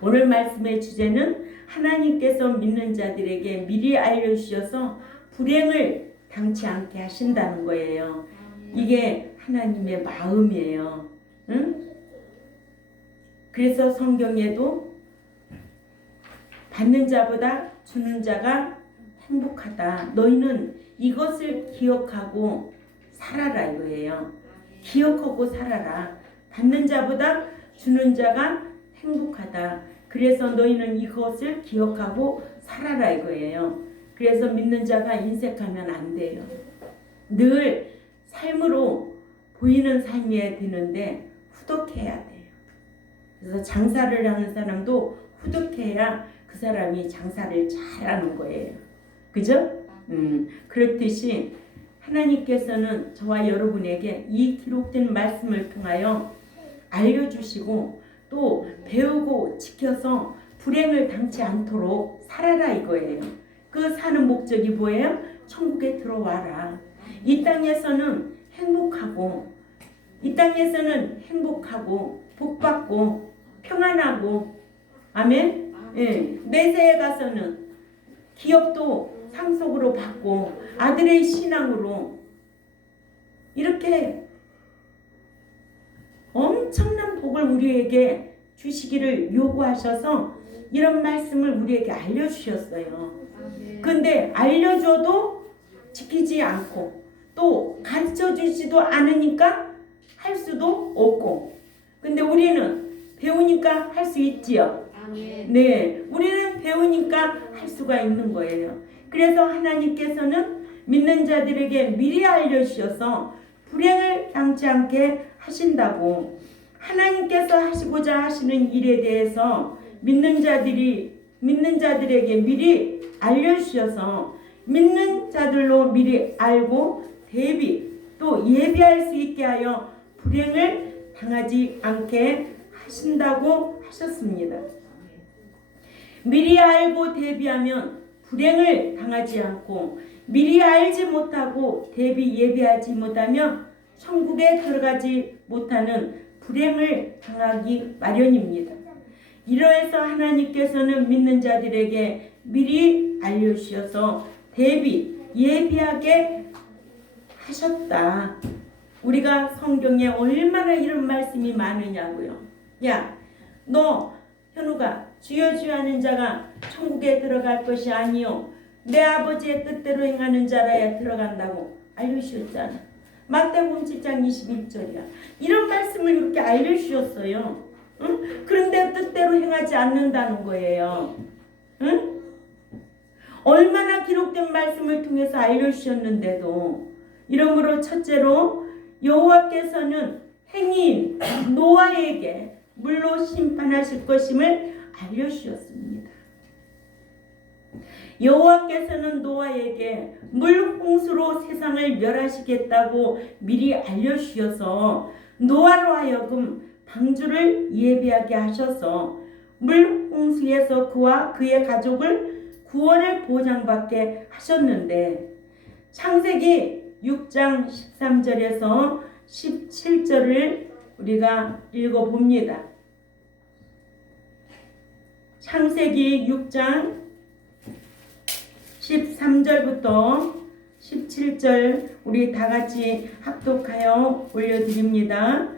오늘 말씀의 주제는 하나님께서 믿는 자들에게 미리 알려주셔서 불행을 당치 않게 하신다는 거예요. 이게 하나님의 마음이에요. 응? 그래서 성경에도 받는 자보다 주는 자가 행복하다. 너희는 이것을 기억하고 살아라 이거예요. 기억하고 살아라. 받는 자보다 주는 자가 행복하다. 그래서 너희는 이것을 기억하고 살아라 이거예요. 그래서 믿는 자가 인색하면 안 돼요. 늘 삶으로 보이는 삶이어야 되는데 후덕해야 돼요. 그래서 장사를 하는 사람도 후덕해야 그 사람이 장사를 잘하는 거예요. 그죠? 그렇듯이 하나님께서는 저와 여러분에게 이 기록된 말씀을 통하여 알려주시고 또 배우고 지켜서 불행을 당치 않도록 살아라 이거예요. 그 사는 목적이 뭐예요? 천국에 들어와라. 이 땅에서는 행복하고 복받고 평안하고 아멘. 예, 내세에 가서는 기업도 상속으로 받고 아들의 신앙으로 이렇게 엄청난 복을 우리에게 주시기를 요구하셔서 이런 말씀을 우리에게 알려주셨어요. 근데 알려줘도 지키지 않고 또 가르쳐주지도 않으니까 할 수도 없고, 근데 우리는 배우니까 할 수 있지요. 네, 우리는 배우니까 할 수가 있는 거예요. 그래서 하나님께서는 믿는 자들에게 미리 알려주셔서 불행을 당치 않게 하신다고. 하나님께서 하시고자 하시는 일에 대해서 믿는 자들에게 미리 알려주셔서 믿는 자들로 미리 알고 대비 또 예비할 수 있게 하여 불행을 당하지 않게 하신다고 하셨습니다. 미리 알고 대비하면 불행을 당하지 않고, 미리 알지 못하고 예비하지 못하면 천국에 들어가지 못하는 불행을 당하기 마련입니다. 이러해서 하나님께서는 믿는 자들에게 미리 알려주셔서 예비하게 하셨다. 우리가 성경에 얼마나 이런 말씀이 많으냐고요. 야, 너 현우가 주여 주여 하는 자가 천국에 들어갈 것이 아니요 내 아버지의 뜻대로 행하는 자라야 들어간다고 알려주셨잖아. 마태복음 7장 21절이야. 이런 말씀을 이렇게 알려주셨어요. 응? 그런데 뜻대로 행하지 않는다는 거예요. 응? 얼마나 기록된 말씀을 통해서 알려주셨는데도. 이러므로 첫째로 여호와께서는 행위인 노아에게 물로 심판하실 것임을 알려주셨습니다. 여호와께서는 노아에게 물홍수로 세상을 멸하시겠다고 미리 알려주셔서 노아로 하여금 방주를 예비하게 하셔서 물홍수에서 그와 그의 가족을 구원을 보장받게 하셨는데, 창세기 6장 13절에서 17절을 우리가 읽어봅니다. 창세기 6장 13절부터 17절 우리 다 같이 합독하여 올려드립니다.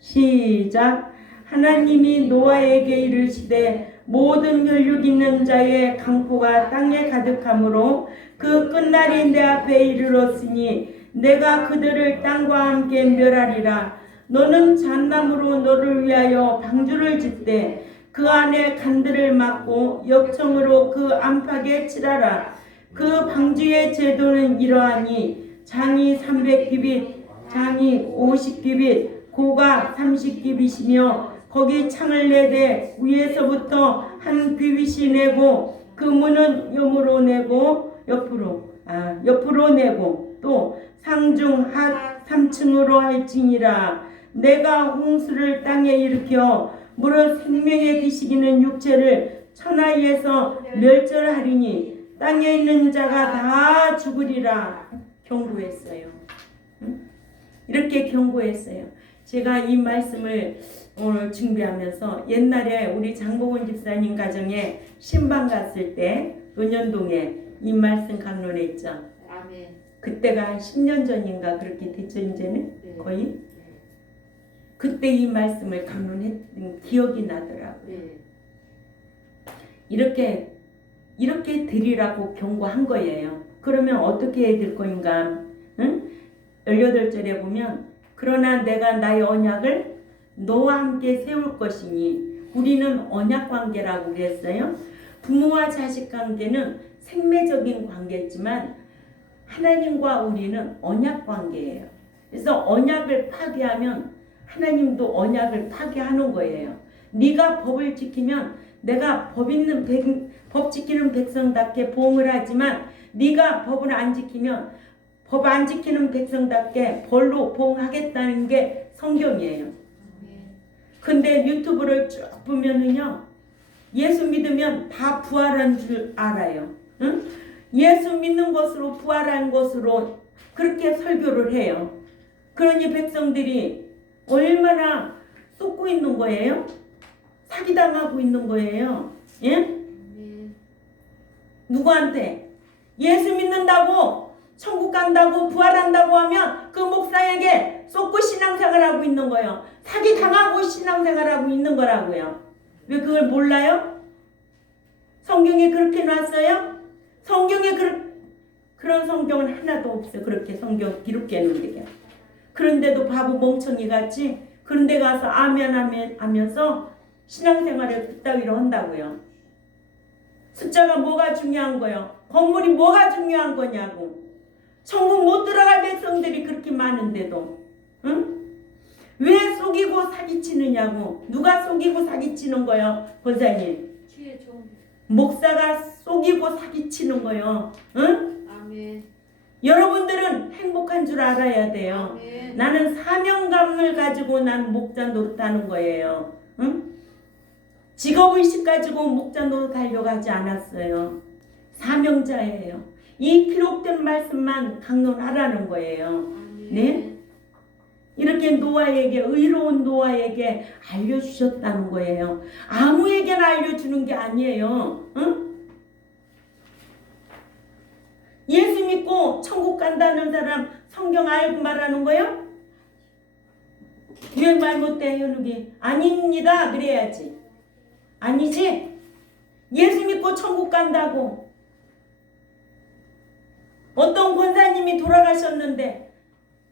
시작. 하나님이 노아에게 이르시되 모든 혈육 있는 자의 강포가 땅에 가득하므로 그 끝날이 내 앞에 이르렀으니 내가 그들을 땅과 함께 멸하리라. 너는 잣나무로 너를 위하여 방주를 짓되 그 안에 간들을 막고 역청으로 그 안팎에 칠하라. 그 방주의 제도는 이러하니 장이 300규빗, 장이 50규빗, 고가 30규빗이며 거기 창을 내되 위에서부터 한 규빗이 내고 그 문은 옆으로 내고 또 상중 하 3층으로 할지니라. 내가 홍수를 땅에 일으켜 무릇 생명의 기시기는 육체를 천하에서 멸절하리니 땅에 있는 자가 다 죽으리라. 경고했어요. 이렇게 경고했어요. 제가 이 말씀을 오늘 준비하면서 옛날에 우리 장복원 집사님 가정에 신방 갔을 때 은연동에 이 말씀 강론했죠. 아멘. 그때가 한 10년 전인가 그렇게 됐죠. 이제는 네. 거의. 네. 그때 이 말씀을 강론했던 기억이 나더라고요. 네. 이렇게 드리라고 경고한 거예요. 그러면 어떻게 해야 될 거인가? 응? 18절에 보면 그러나 내가 나의 언약을 너와 함께 세울 것이니, 우리는 언약 관계라고 그랬어요. 부모와 자식 관계는 생매적인 관계지만 하나님과 우리는 언약 관계예요. 그래서 언약을 파괴하면 하나님도 언약을 파괴하는 거예요. 네가 법을 지키면 내가 법 지키는 백성답게 보응을 하지만 네가 법을 안 지키면 법 안 지키는 백성답게 벌로 보응하겠다는 게 성경이에요. 근데 유튜브를 쭉 보면은요, 예수 믿으면 다 부활한 줄 알아요. 응? 예수 믿는 것으로 부활한 것으로 그렇게 설교를 해요. 그러니 백성들이 얼마나 쏟고 있는 거예요? 사기당하고 있는 거예요. 예? 누구한테? 예수 믿는다고, 천국 간다고, 부활한다고 하면 그 목사에게 쏟고 신앙생활하고 있는 거예요. 사기당하고 신앙생활하고 있는 거라고요. 왜 그걸 몰라요? 성경에 그렇게 놨어요? 성경에 그런 성경은 하나도 없어요. 그렇게 성경 기록해 놓은 게. 그런데도 바보 멍청이 같이 그런 데 가서 아멘 하면서 신앙생활을 그따위로 한다고요. 숫자가 뭐가 중요한 거요? 건물이 뭐가 중요한 거냐고. 천국 못 들어갈 백성들이 그렇게 많은데도, 응? 왜 속이고 사기치느냐고. 누가 속이고 사기치는 거요? 권사님. 목사가 속이고 사기치는 거요. 응? 아멘. 여러분들은 행복한 줄 알아야 돼요. 아멘. 나는 사명감을 가지고 난 목자 노릇하는 거예요. 응? 직업의식 가지고 목자 노릇하려고 하지 않았어요. 사명자예요. 이 기록된 말씀만 강론하라는 거예요. 아멘. 네? 이렇게 노아에게, 의로운 노아에게 알려주셨다는 거예요. 아무에게나 알려주는 게 아니에요. 응? 예수 믿고 천국 간다는 사람 성경 알고 말하는 거예요? 왜 말 못해요? 누기? 아닙니다. 그래야지. 아니지? 예수 믿고 천국 간다고. 어떤 권사님이 돌아가셨는데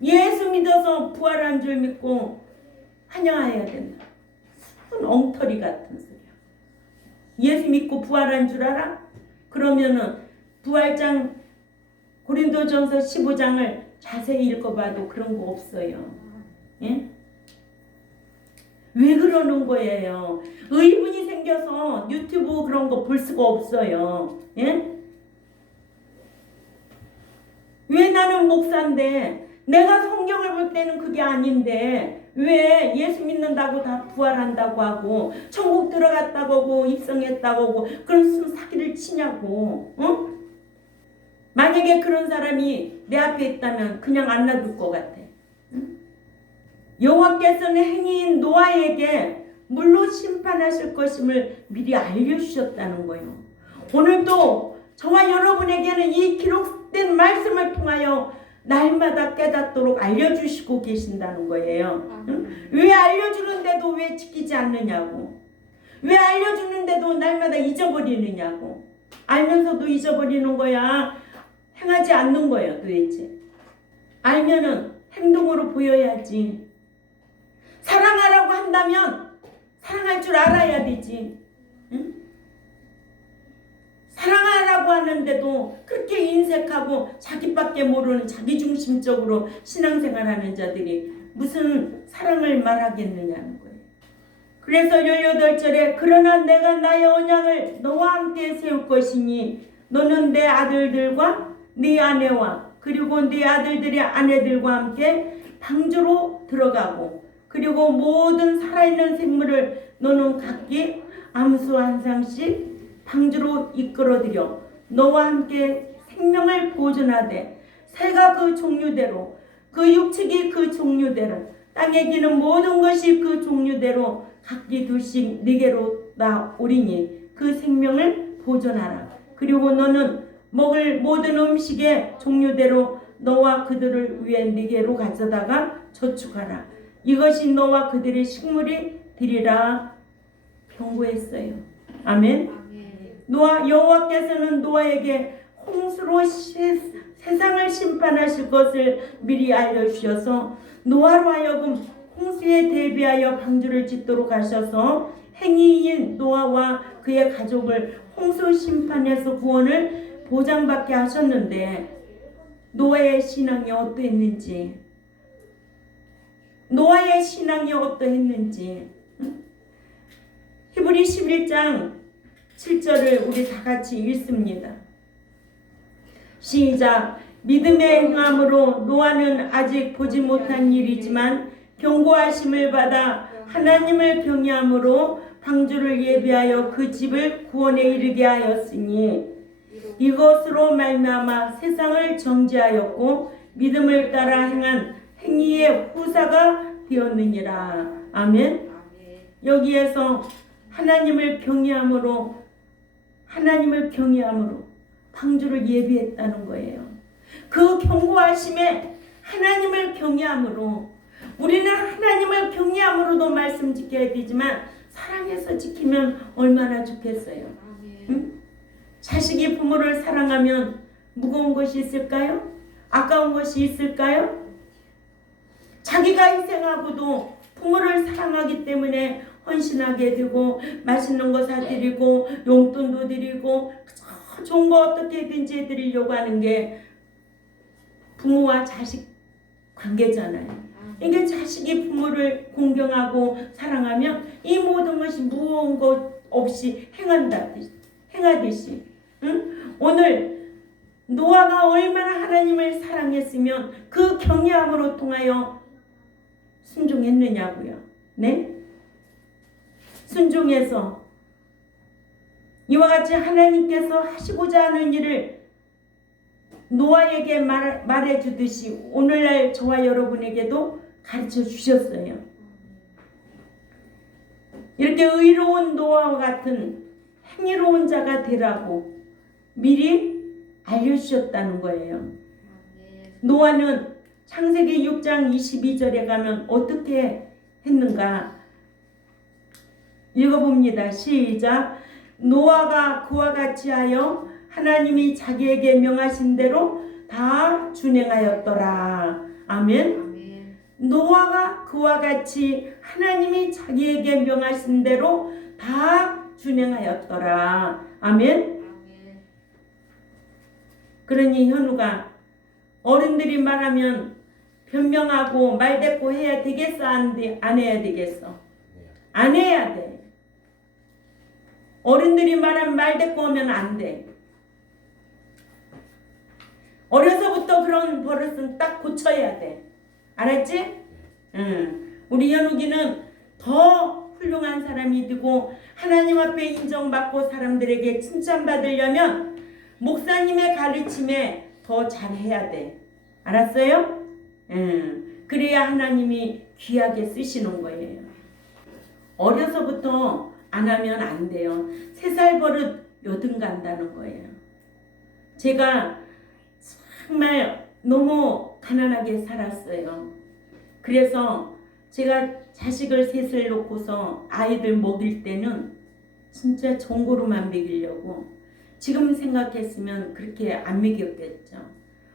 예수 믿어서 부활한 줄 믿고 환영해야 된다. 무슨 엉터리 같은 소리야. 예수 믿고 부활한 줄 알아? 그러면은 부활장 고린도전서 15장을 자세히 읽어봐도 그런 거 없어요. 예? 왜 그러는 거예요? 의문이 생겨서 유튜브 그런 거 볼 수가 없어요. 예? 왜 나는 목사인데, 내가 성경을 볼 때는 그게 아닌데 왜 예수 믿는다고 다 부활한다고 하고 천국 들어갔다고 하고 입성했다고 하고 그런 사기를 치냐고. 응? 만약에 그런 사람이 내 앞에 있다면 그냥 안 놔둘 것 같아. 응? 여호와께서는 행위인 노아에게 물로 심판하실 것임을 미리 알려주셨다는 거예요. 오늘도 저와 여러분에게는 이 기록된 말씀을 통하여 날마다 깨닫도록 알려주시고 계신다는 거예요. 응? 왜 알려주는데도 왜 지키지 않느냐고. 왜 알려주는데도 날마다 잊어버리느냐고. 알면서도 잊어버리는 거야. 행하지 않는 거예요 도대체. 알면은 행동으로 보여야지. 사랑하라고 한다면 사랑할 줄 알아야 되지. 응? 사랑하라고 하는데도 그렇게 인색하고 자기밖에 모르는 자기중심적으로 신앙생활하는 자들이 무슨 사랑을 말하겠느냐는 거예요. 그래서 18절에 그러나 내가 나의 언약을 너와 함께 세울 것이니 너는 내 아들들과 네 아내와 그리고 네 아들들의 아내들과 함께 방주로 들어가고 그리고 모든 살아있는 생물을 너는 각기 암수 한 쌍씩 방주로 이끌어들여 너와 함께 생명을 보존하되 새가 그 종류대로 그 육축이 그 종류대로 땅에 기는 모든 것이 그 종류대로 각기 둘씩 네게로 나오리니 그 생명을 보존하라. 그리고 너는 먹을 모든 음식의 종류대로 너와 그들을 위해 네게로 가져다가 저축하라. 이것이 너와 그들의 식물이 되리라 경고했어요. 아멘. 노아 여호와께서는 노아에게 홍수로 세상을 심판하실 것을 미리 알려주셔서 노아로 하여금 홍수에 대비하여 방주를 짓도록 하셔서 행위인 노아와 그의 가족을 홍수 심판에서 구원을 보장받게 하셨는데 노아의 신앙이 어떠했는지 히브리 11장 7절을 우리 다 같이 읽습니다. 시작. 믿음의 행함으로 노아는 아직 보지 못한 일이지만 경고하심을 받아 하나님을 경외함으로 방주를 예비하여 그 집을 구원에 이르게 하였으니 이것으로 말미암아 세상을 정죄하였고 믿음을 따라 행한 행위의 후사가 되었느니라. 아멘. 여기에서 하나님을 경외함으로 방주를 예비했다는 거예요. 그 경고하심에 하나님을 경외함으로 우리는 하나님을 경외함으로도 말씀 지켜야 되지만 사랑해서 지키면 얼마나 좋겠어요. 응? 자식이 부모를 사랑하면 무거운 것이 있을까요? 아까운 것이 있을까요? 자기가 희생하고도 부모를 사랑하기 때문에 헌신하게 되고 맛있는 거 사드리고 용돈도 드리고 좋은 거 어떻게든지 해드리려고 하는 게 부모와 자식 관계잖아요. 이게 자식이 부모를 공경하고 사랑하면 이 모든 것이 무거운 것 없이 행하듯이 응? 오늘 노아가 얼마나 하나님을 사랑했으면 그 경외함으로 통하여 순종했느냐고요. 네? 순종해서 이와 같이 하나님께서 하시고자 하는 일을 노아에게 말해 주듯이 오늘날 저와 여러분에게도 가르쳐 주셨어요. 이렇게 의로운 노아와 같은 행위로운 자가 되라고 미리 알려주셨다는 거예요. 노아는 창세기 6장 22절에 가면 어떻게 했는가 읽어봅니다. 시작. 노아가 그와 같이 하여 하나님이 자기에게 명하신 대로 다 준행하였더라. 아멘. 노아가 그와 같이 하나님이 자기에게 명하신 대로 다 준행하였더라. 아멘. 그러니 현우가 어른들이 말하면 변명하고 말대꾸 해야 되겠어? 안 해야 되겠어? 안 해야 돼. 어른들이 말하면 말대꾸 하면 안 돼. 어려서부터 그런 버릇은 딱 고쳐야 돼. 알았지? 우리 현욱이는 더 훌륭한 사람이 되고 하나님 앞에 인정받고 사람들에게 칭찬받으려면 목사님의 가르침에 더 잘해야 돼. 알았어요? 그래야 하나님이 귀하게 쓰시는 거예요. 어려서부터 안 하면 안 돼요. 3살 버릇 여든 간다는 거예요. 제가 정말 너무 가난하게 살았어요. 그래서 제가 자식을 셋을 놓고서 아이들 먹일 때는 진짜 전골로만 먹이려고 지금 생각했으면 그렇게 안 먹였겠죠.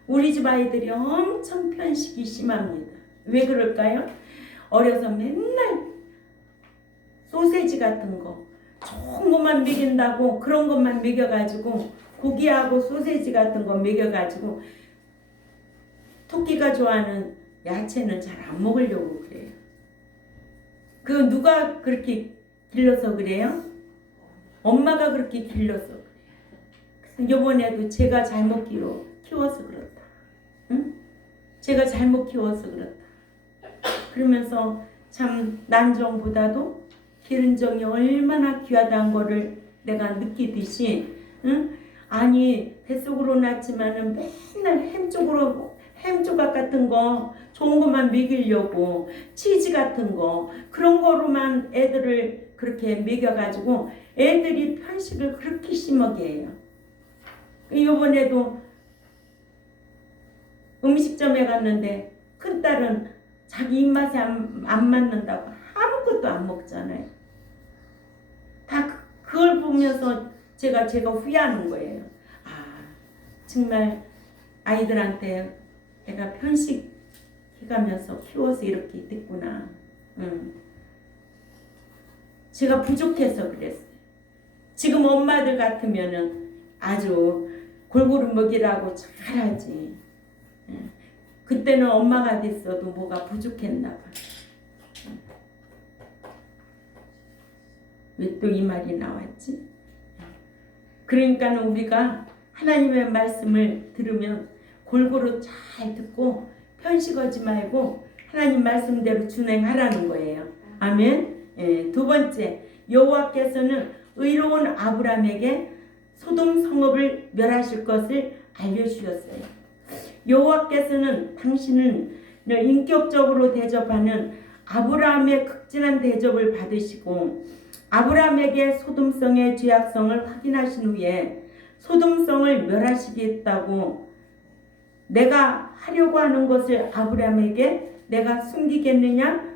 우리 집 아이들이 엄청 편식이 심합니다. 왜 그럴까요? 어려서 맨날 소세지 같은 거 좋은 것만 먹인다고 그런 것만 먹여가지고 고기하고 소세지 같은 거 먹여가지고 토끼가 좋아하는 야채는 잘 안 먹으려고 그래요. 그 누가 그렇게 길러서 그래요? 엄마가 그렇게 길러서 그래요. 그래서 이번에도 제가 잘못 키워서 그렇다. 응? 제가 잘못 키워서 그렇다. 그러면서 참 난정보다도 기른정이 얼마나 귀하다는 거를 내가 느끼듯이 응? 아니 뱃속으로 낳지만은 맨날 햄 조각 같은 거 좋은 것만 먹이려고 치즈 같은 거 그런 거로만 애들을 그렇게 먹여가지고 애들이 편식을 그렇게 심하게 해요. 이번에도 음식점에 갔는데 큰딸은 자기 입맛에 안 맞는다고 아무것도 안 먹잖아요. 다 그걸 보면서 제가 후회하는 거예요. 정말 아이들한테 내가 편식해가면서 키워서 이렇게 됐구나. 제가 부족해서 그랬어요. 지금 엄마들 같으면은 아주 골고루 먹이라고 잘하지. 그때는 엄마가 됐어도 뭐가 부족했나 봐. 왜 또 이 말이 나왔지? 그러니까 우리가 하나님의 말씀을 들으면 골고루 잘 듣고 편식하지 말고 하나님 말씀대로 준행하라는 거예요. 아멘. 두 번째, 여호와께서는 의로운 아브라함에게 소돔 성읍을 멸하실 것을 알려주셨어요. 여호와께서는 당신을 인격적으로 대접하는 아브라함의 극진한 대접을 받으시고 아브라함에게 소돔성의 죄악성을 확인하신 후에 소돔성을 멸하시겠다고 내가 하려고 하는 것을 아브라함에게 내가 숨기겠느냐?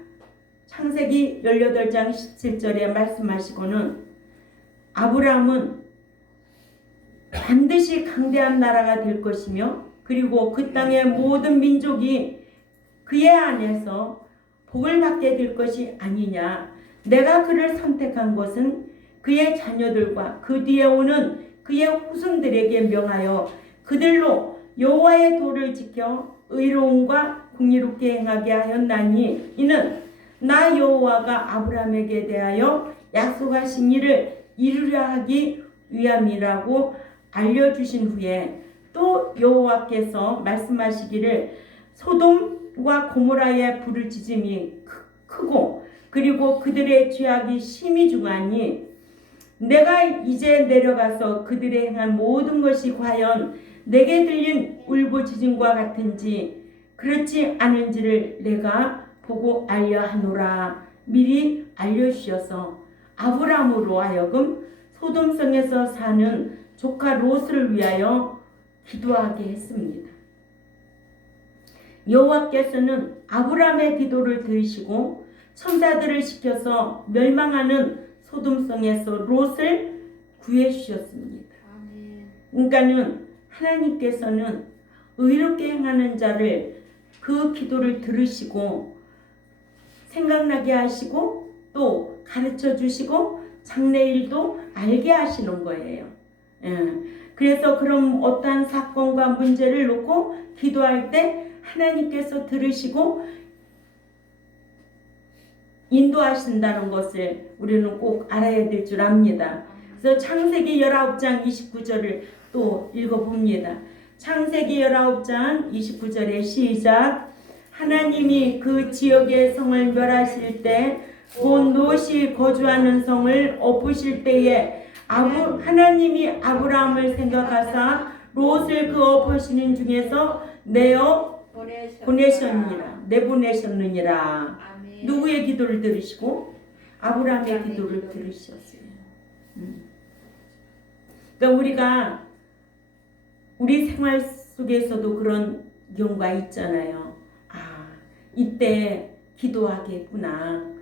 창세기 18장 17절에 말씀하시고는 아브라함은 반드시 강대한 나라가 될 것이며 그리고 그 땅의 모든 민족이 그의 안에서 복을 받게 될 것이 아니냐. 내가 그를 선택한 것은 그의 자녀들과 그 뒤에 오는 그의 후손들에게 명하여 그들로 여호와의 도를 지켜 의로움과 공의롭게 행하게 하였나니 이는 나 여호와가 아브라함에게 대하여 약속하신 일을 이루려 하기 위함이라고 알려주신 후에 또 여호와께서 말씀하시기를 소돔과 고모라의 불을 지짐이 크고 그리고 그들의 죄악이 심히 중하니 내가 이제 내려가서 그들의 행한 모든 것이 과연 내게 들린 울부짖음과 같은지 그렇지 않은지를 내가 보고 알려 하노라. 미리 알려주셔서 아브라함으로 하여금 소돔성에서 사는 조카 롯을 위하여 기도하게 했습니다. 여호와께서는 아브라함의 기도를 들으시고 천사들을 시켜서 멸망하는 소돔성에서 롯을 구해 주셨습니다. 그러니까는 하나님께서는 의롭게 행하는 자를 그 기도를 들으시고 생각나게 하시고 또 가르쳐 주시고 장래일도 알게 하시는 거예요. 그래서 그럼 어떠한 사건과 문제를 놓고 기도할 때 하나님께서 들으시고 인도하신다는 것을 우리는 꼭 알아야 될 줄 압니다. 그래서 창세기 19장 29절을 또 읽어봅니다. 창세기 19장 29절에 시작. 하나님이 그 지역의 성을 멸하실 때 곧 롯이 거주하는 성을 엎으실 때에 하나님이 아브라함을 생각하사 롯을 그 엎으시는 중에서 내어 내보내셨느니라. 누구의 기도를 들으시고? 아브라함의 기도를 들으셨어요. 그러니까 우리가 우리 생활 속에서도 그런 경우가 있잖아요. 이때 기도하겠구나.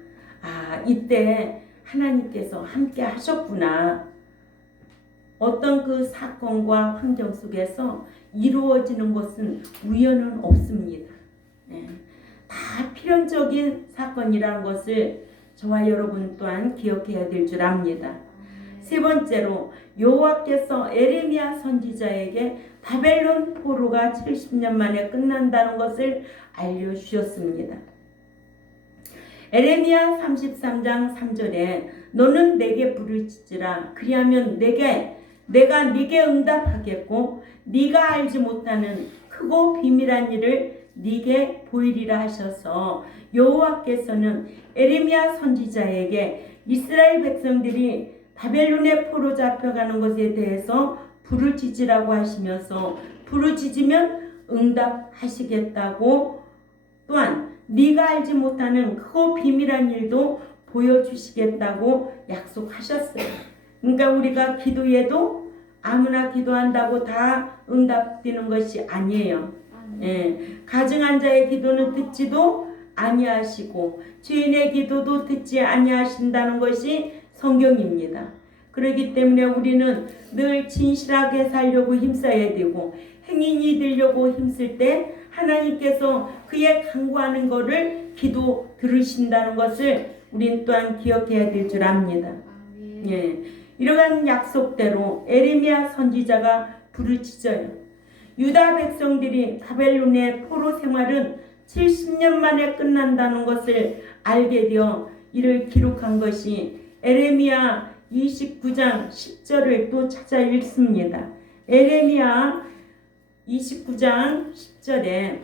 이때 하나님께서 함께 하셨구나. 어떤 그 사건과 환경 속에서 이루어지는 것은 우연은 없습니다. 다 필연적인 사건이라는 것을 저와 여러분 또한 기억해야 될 줄 압니다. 세 번째로 여호와께서 에레미야 선지자에게 바벨론 포로가 70년 만에 끝난다는 것을 알려주셨습니다. 에레미야 33장 3절에 너는 내게 부르짖으라 그리하면 내가 네게 응답하겠고 네가 알지 못하는 크고 비밀한 일을 네게 보이리라 하셔서 여호와께서는 에레미야 선지자에게 이스라엘 백성들이 바벨론에 포로 잡혀가는 것에 대해서 부르짖으라고 하시면서 부르짖으면 응답하시겠다고, 또한 네가 알지 못하는 크고 비밀한 일도 보여주시겠다고 약속하셨어요. 그러니까 우리가 기도해도 아무나 기도한다고 다 응답되는 것이 아니에요. 예, 가증한 자의 기도는 듣지도 아니하시고 죄인의 기도도 듣지 아니하신다는 것이 성경입니다. 그렇기 때문에 우리는 늘 진실하게 살려고 힘써야 되고, 행인이 되려고 힘쓸 때 하나님께서 그의 간구하는 것을 기도 들으신다는 것을 우린 또한 기억해야 될 줄 압니다. 예, 이러한 약속대로 에레미야 선지자가 부르짖어요. 유다 백성들이 바벨론의 포로 생활은 70년 만에 끝난다는 것을 알게 되어 이를 기록한 것이 에레미야 29장 10절을 또 찾아 읽습니다. 에레미야 29장 10절에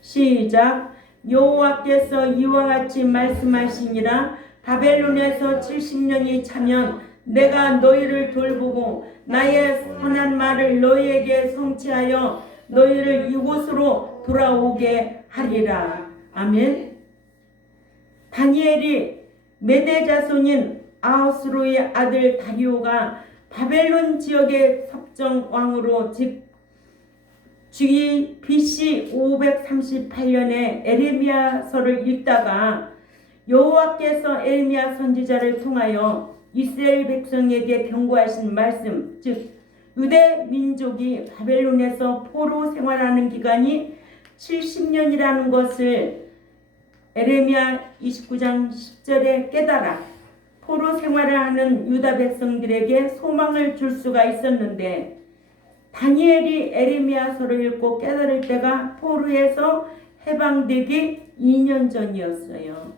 시작. 여호와께서 이와 같이 말씀하시니라. 바벨론에서 70년이 차면 내가 너희를 돌보고 나의 선한 말을 너희에게 성취하여 너희를 이곳으로 돌아오게 하리라. 아멘. 다니엘이 메대 자손인 아하수르의 아들 다리오가 바벨론 지역의 섭정 왕으로 즉 주기 BC 538년에 에레미야서를 읽다가 여호와께서 에레미야 선지자를 통하여 이스라엘 백성에게 경고하신 말씀, 즉 유대 민족이 바벨론에서 포로 생활하는 기간이 70년이라는 것을 에레미야 29장 10절에 깨달아 포로 생활을 하는 유다 백성들에게 소망을 줄 수가 있었는데, 다니엘이 에레미야서를 읽고 깨달을 때가 포로에서 해방되기 2년 전이었어요.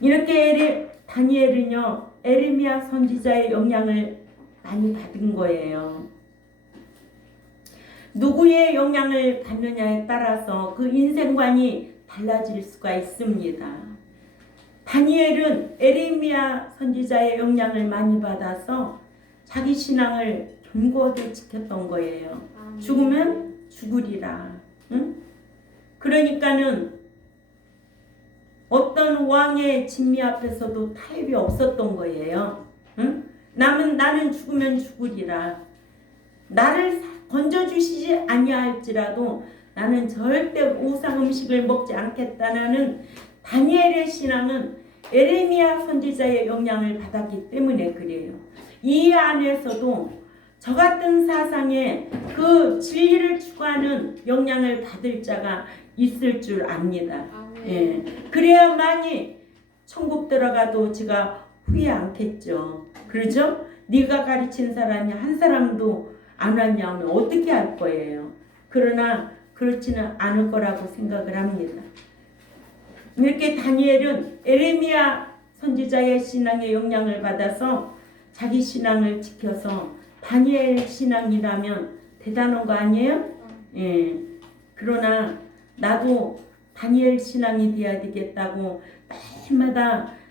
이렇게 다니엘은요 에레미야 선지자의 영향을 많이 받은 거예요. 누구의 영향을 받느냐에 따라서 그 인생관이 달라질 수가 있습니다. 다니엘은 에레미야 선지자의 영향을 많이 받아서 자기 신앙을 견고하게 지켰던 거예요. 죽으면 죽으리라. 응? 그러니까는 어떤 왕의 진미 앞에서도 타협이 없었던 거예요. 응? 나는 죽으면 죽으리라. 나를 건져주시지 아니할지라도 나는 절대 우상 음식을 먹지 않겠다는 다니엘의 신앙은 에레미야 선지자의 영향을 받았기 때문에 그래요. 이 안에서도 저 같은 사상에 그 진리를 추구하는 영향을 받을 자가 있을 줄 압니다. 예. 그래야만이 천국 들어가도 제가 후회 않겠죠. 그러죠? 네가 가르친 사람이 한 사람도 안 왔냐 하면 어떻게 할 거예요. 그러나 그렇지는 않을 거라고 생각을 합니다. 이렇게 다니엘은 에레미야 선지자의 신앙의 영향을 받아서 자기 신앙을 지켜서 다니엘 신앙이라면 대단한 거 아니에요? 예. 그러나 나도 다니엘 신앙이 돼야 되겠다고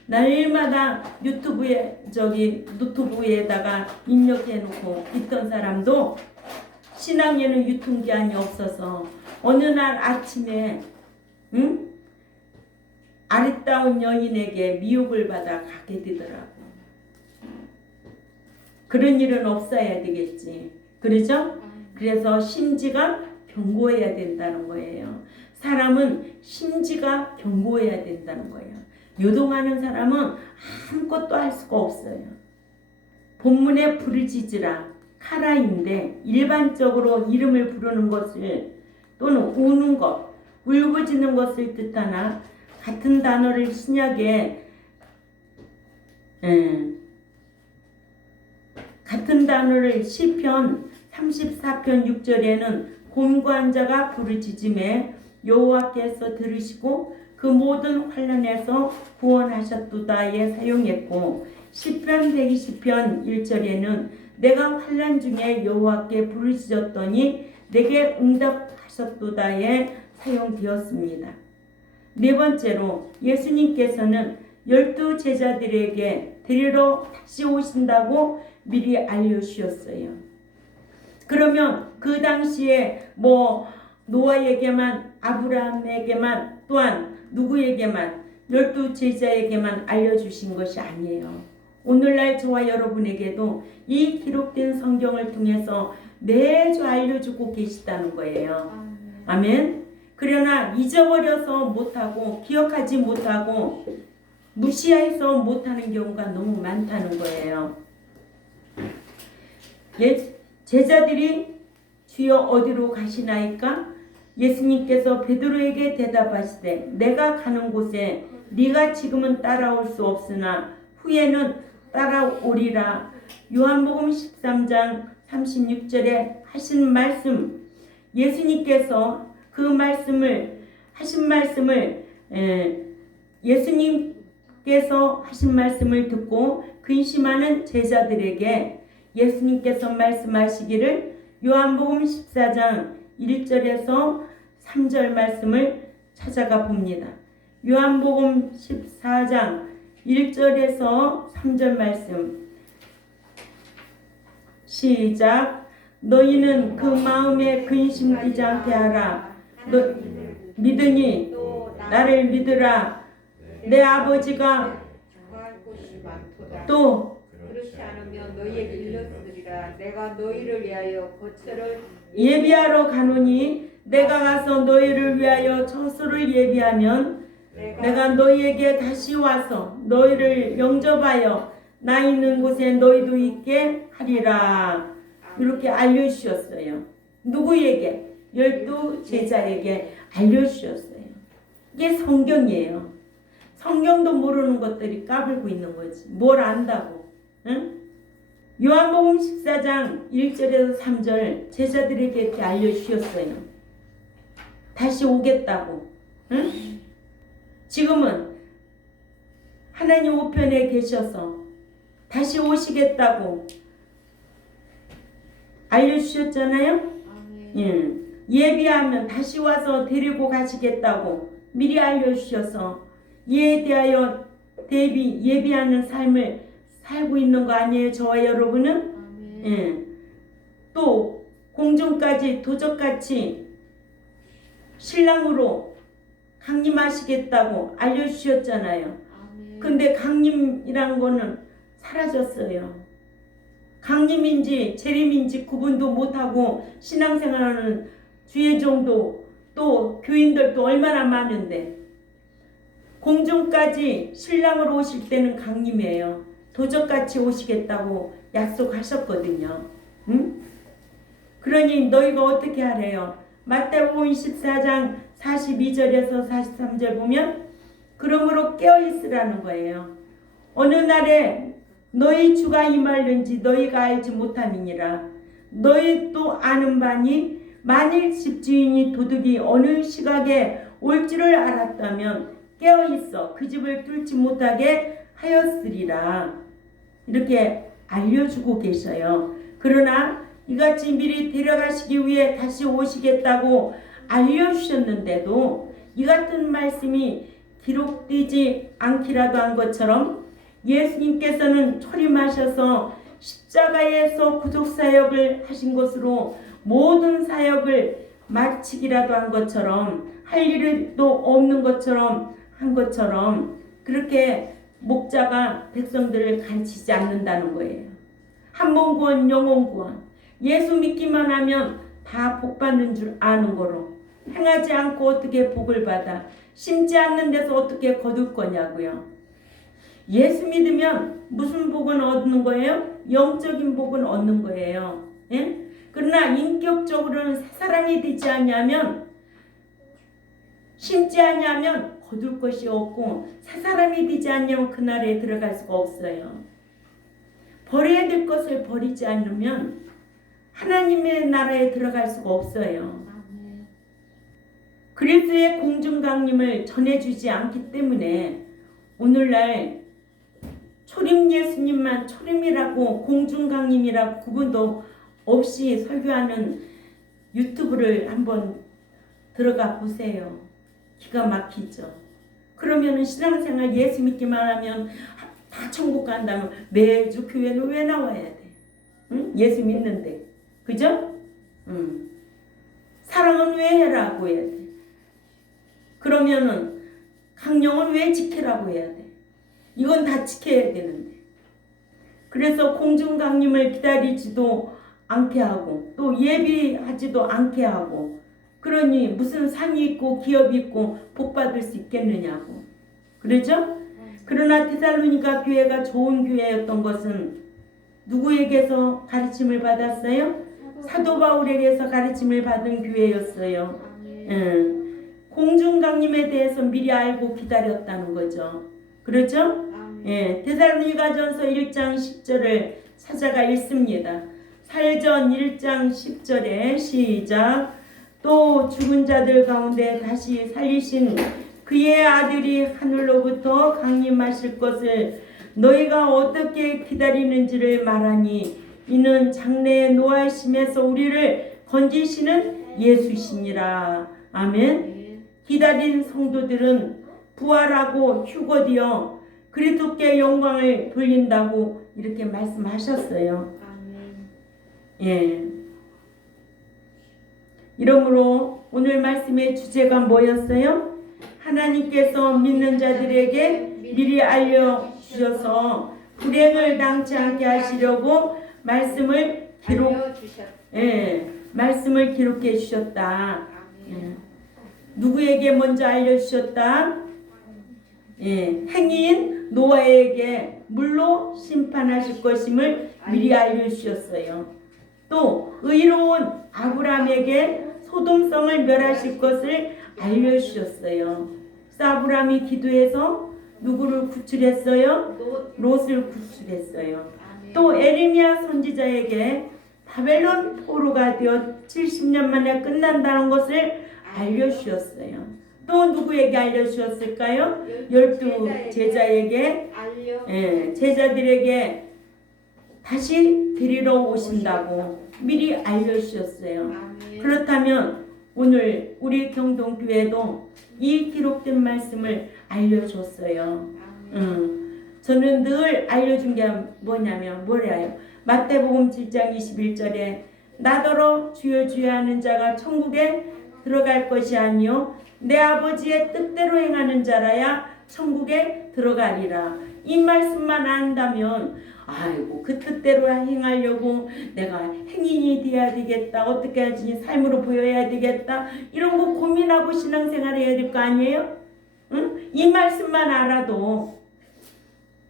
날마다 노트북에다가 입력해 놓고 있던 사람도 신앙에는 유통기한이 없어서 어느 날 아침에 아리따운 여인에게 미혹을 받아 가게 되더라고. 그런 일은 없어야 되겠지. 그러죠? 그래서 심지가 견고해야 된다는 거예요. 사람은 심지가 견고해야 된다는 거예요. 요동하는 사람은 아무것도 할 수가 없어요. 본문에 부르짖으라 카라인데 일반적으로 이름을 부르는 것을 또는 우는 것, 울부짖는 것을 뜻하나 같은 단어를 신약에 같은 단어를 시편 34편 6절에는 곤고한 자가 부르짖음에 여호와께서 들으시고 그 모든 환난에서 구원하셨도다에 사용했고, 시편 120편 1절에는 내가 환난 중에 여호와께 부르짖었더니 내게 응답하셨도다에 사용되었습니다. 네 번째로 예수님께서는 12 제자들에게 데리러 다시 오신다고 미리 알려주셨어요. 그러면 그 당시에 뭐 노아에게만, 아브라함에게만, 또한 누구에게만, 12제자에게만 알려주신 것이 아니에요. 오늘날 저와 여러분에게도 이 기록된 성경을 통해서 매주 알려주고 계시다는 거예요. 아멘. 그러나 잊어버려서 못하고, 기억하지 못하고, 무시해서 못하는 경우가 너무 많다는 거예요. 제자들이 주여 어디로 가시나이까? 예수님께서 베드로에게 대답하시되 내가 가는 곳에 네가 지금은 따라올 수 없으나 후에는 따라오리라. 요한복음 13장 36절에 하신 말씀, 예수님께서 그 말씀을 하신 말씀을 예수님께서 하신 말씀을 듣고 근심하는 제자들에게 예수님께서 말씀하시기를 요한복음 14장 1절에서 3절 말씀을 찾아가 봅니다. 요한복음 14장 1절에서 3절 말씀 시작. 너희는 그 마음에 근심 뛰지 않게 하라. 너 믿으니 나를 믿으라. 내 아버지가 또 그렇지 않으면 너희에게 일렀으리라. 내가 너희를 위하여 거처를 예비하러 가노니 내가 가서 너희를 위하여 처소를 예비하면 내가 너희에게 다시 와서 너희를 영접하여 나 있는 곳에 너희도 있게 하리라. 이렇게 알려주셨어요. 누구에게? 12제자에게 알려주셨어요. 이게 성경이에요. 성경도 모르는 것들이 까불고 있는 거지. 뭘 안다고. 응? 요한복음 14장 1절에서 3절 제자들에게 이렇게 알려주셨어요. 다시 오겠다고. 응? 지금은 하나님 우편에 계셔서 다시 오시겠다고 알려주셨잖아요. 예비하면 다시 와서 데리고 가시겠다고 미리 알려주셔서 이에 대하여 예비하는 삶을 살고 있는 거 아니에요, 저와 여러분은? 또 공중까지 도적같이 신랑으로 강림하시겠다고 알려주셨잖아요. 근데 강림이란 거는 사라졌어요. 강림인지 재림인지 구분도 못하고 신앙생활하는 주의종도 또 교인들도 얼마나 많은데 공중까지 신랑으로 오실 때는 강림이에요. 도적같이 오시겠다고 약속하셨거든요. 응? 그러니 너희가 어떻게 하래요? 마태복음 14장 42절에서 43절 보면 그러므로 깨어있으라는 거예요. 어느 날에 너희 주가 임할는지 너희가 알지 못함이니라. 너희도 아는 바니 만일 집주인이 도둑이 어느 시각에 올 줄을 알았다면 깨어있어 그 집을 뚫지 못하게 하였으리라. 이렇게 알려주고 계셔요. 그러나 이같이 미리 데려가시기 위해 다시 오시겠다고 알려주셨는데도 이 같은 말씀이 기록되지 않기라도 한 것처럼 예수님께서는 초림하셔서 십자가에서 구속사역을 하신 것으로 모든 사역을 마치기라도 한 것처럼 할 일도 없는 것처럼 한 것처럼 그렇게 목자가 백성들을 가르치지 않는다는 거예요. 한 번 구원 영원 구원. 예수 믿기만 하면 다 복 받는 줄 아는 거로 행하지 않고 어떻게 복을 받아 심지 않는 데서 어떻게 거둘 거냐고요. 예수 믿으면 무슨 복은 얻는 거예요? 영적인 복은 얻는 거예요. 예? 그러나 인격적으로는 새 사람이 되지 않냐면 심지 않냐면 거둘 것이 없고 새 사람이 되지 않냐면 그 나라에 들어갈 수가 없어요. 버려야 될 것을 버리지 않으면 하나님의 나라에 들어갈 수가 없어요. 그리스도의 공중강림을 전해주지 않기 때문에 오늘날 초림 예수님만 초림이라고 공중강림이라고 구분도 없이 설교하는 유튜브를 한번 들어가 보세요. 기가 막히죠. 그러면 신앙생활 예수 믿기만 하면 다 천국 간다면 매주 교회는 왜 나와야 돼? 응? 예수 믿는데. 그죠? 사랑은 왜 해라고 해야 돼? 그러면은 강령은 왜 지키라고 해야 돼? 이건 다 지켜야 되는데. 그래서 공중강림을 기다리지도 않게 하고 또 예비하지도 않게 하고, 그러니 무슨 상이 있고 기업이 있고 복 받을 수 있겠느냐고. 그러죠? 그러나 데살로니가 교회가 좋은 교회였던 것은 누구에게서 가르침을 받았어요? 사도 바울에게서 가르침을 받은 교회였어요. 공중강림에 대해서 미리 알고 기다렸다는 거죠. 그렇죠? 데살로니가전서 1장 10절을 찾아가 읽습니다. 살전 1장 10절에 시작. 또 죽은 자들 가운데 다시 살리신 그의 아들이 하늘로부터 강림하실 것을 너희가 어떻게 기다리는지를 말하니 이는 장래의 노하심에서 우리를 건지시는 예수시니라. 아멘. 기다린 성도들은 부활하고 휴거되어 그리스도께 영광을 돌린다고 이렇게 말씀하셨어요. 예. 이러므로 오늘 말씀의 주제가 뭐였어요? 하나님께서 믿는 자들에게 미리 알려주셔서 불행을 당치 않게 하시려고 말씀을 말씀을 기록해 주셨다. 누구에게 먼저 알려주셨다? 행위인 노아에게 물로 심판하실 것임을 미리 알려주셨어요. 또 의로운 아브라함에게 소돔성을 멸하실 것을 알려주셨어요. 그래서 아브라함이 기도해서 누구를 구출했어요? 롯을 구출했어요. 또 에레미야 선지자에게 바벨론 포로가 되어 70년 만에 끝난다는 것을 알려주셨어요. 또 누구에게 알려주셨을까요? 12 제자에게, 제자들에게 다시 데리러 오신다고 미리 알려주셨어요. 그렇다면 오늘 우리 경동교회도 이 기록된 말씀을 알려줬어요. 저는 늘 알려준 게 뭐래요? 마태복음 7장 21절에 나더러 주여 주여 하는 자가 천국에 들어갈 것이 아니요 내 아버지의 뜻대로 행하는 자라야 천국에 들어가리라. 이 말씀만 안다면 아이고 그 뜻대로 행하려고 내가 행인이 되어야 되겠다, 어떻게 하지 삶으로 보여야 되겠다, 이런 거 고민하고 신앙생활 해야 될 거 아니에요? 응? 이 말씀만 알아도.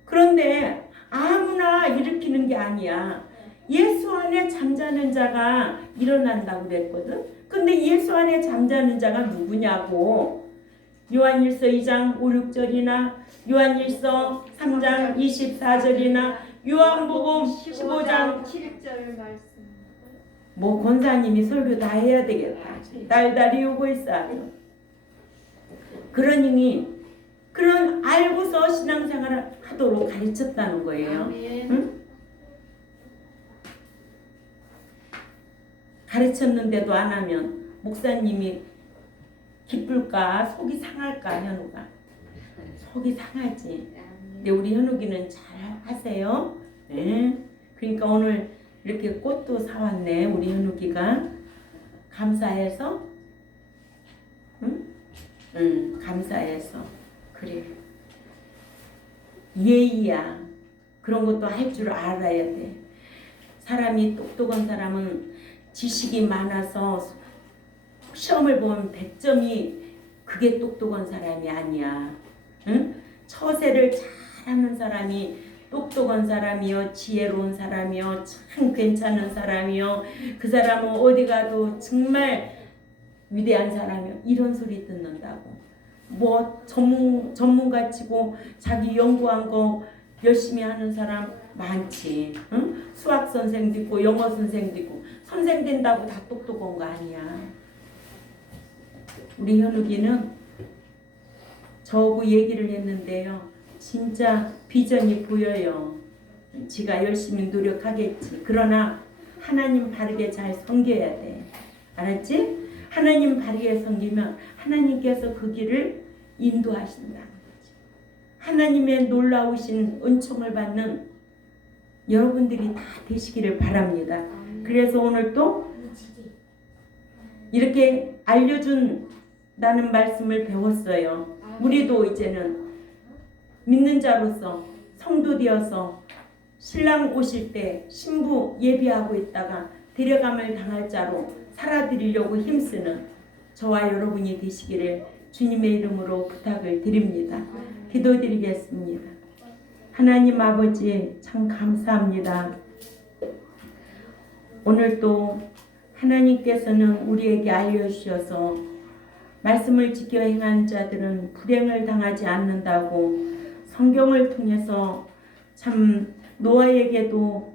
그런데 아무나 일으키는 게 아니야. 예수 안에 잠자는 자가 일어난다고 그랬거든. 근데 예수 안에 잠자는 자가 누구냐고. 요한일서 2장 5, 6절이나 요한일서 3장 24절이나 요한복음 15장 7절 말씀. 뭐 권사님이 설교 다 해야 되겠다. 달달이 오고 있어요. 그러니 그런 알고서 신앙생활을 하도록 가르쳤다는 거예요. 응? 가르쳤는데도 안 하면 목사님이 기쁠까 속이 상할까. 현우가 속이 상하지. 근데 우리 현욱이는 잘 하세요. 네. 그러니까 오늘 이렇게 꽃도 사왔네. 우리 현욱이가 감사해서. 응? 감사해서. 그래. 예의야. 그런 것도 할 줄 알아야 돼. 사람이 똑똑한 사람은 지식이 많아서 시험을 보면 100점이 그게 똑똑한 사람이 아니야. 응? 처세를 잘하는 사람이 똑똑한 사람이요, 지혜로운 사람이요, 참 괜찮은 사람이요, 그 사람은 어디 가도 정말 위대한 사람이요, 이런 소리 듣는다고. 뭐 전문가치고 자기 연구한 거 열심히 하는 사람 많지. 응? 수학 선생도 있고 영어 선생도 있고. 선생 된다고 다 똑똑한 거 아니야. 우리 현욱이는 저하고 얘기를 했는데요. 진짜 비전이 보여요. 지가 열심히 노력하겠지. 그러나 하나님 바르게 잘 섬겨야 돼. 알았지? 하나님 바르게 섬기면 하나님께서 그 길을 인도하신다는 거지. 하나님의 놀라우신 은총을 받는 여러분들이 다 되시기를 바랍니다. 그래서 오늘 또 이렇게 알려준다는 말씀을 배웠어요. 우리도 이제는 믿는 자로서 성도 되어서 신랑 오실 때 신부 예비하고 있다가 데려감을 당할 자로 살아드리려고 힘쓰는 저와 여러분이 되시기를 주님의 이름으로 부탁을 드립니다. 기도드리겠습니다. 하나님 아버지 참 감사합니다. 오늘도 하나님께서는 우리에게 알려주셔서 말씀을 지켜 행하는 자들은 불행을 당하지 않는다고 성경을 통해서 참 노아에게도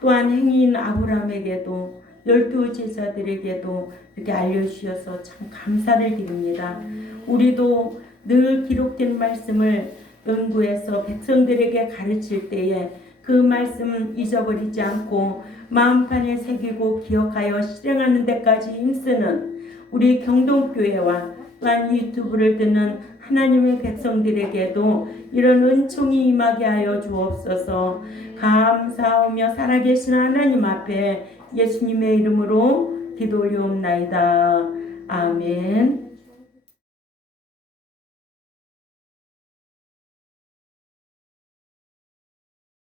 또한 행위인 아브라함에게도 12 제자들에게도 이렇게 알려주셔서 참 감사를 드립니다. 우리도 늘 기록된 말씀을 연구해서 백성들에게 가르칠 때에 그 말씀 잊어버리지 않고 마음판에 새기고 기억하여 실행하는 데까지 힘쓰는 우리 경동교회와 또한 유튜브를 듣는 하나님의 백성들에게도 이런 은총이 임하게 하여 주옵소서. 감사하며 살아계신 하나님 앞에 예수님의 이름으로 기도 올리옵나이다. 아멘.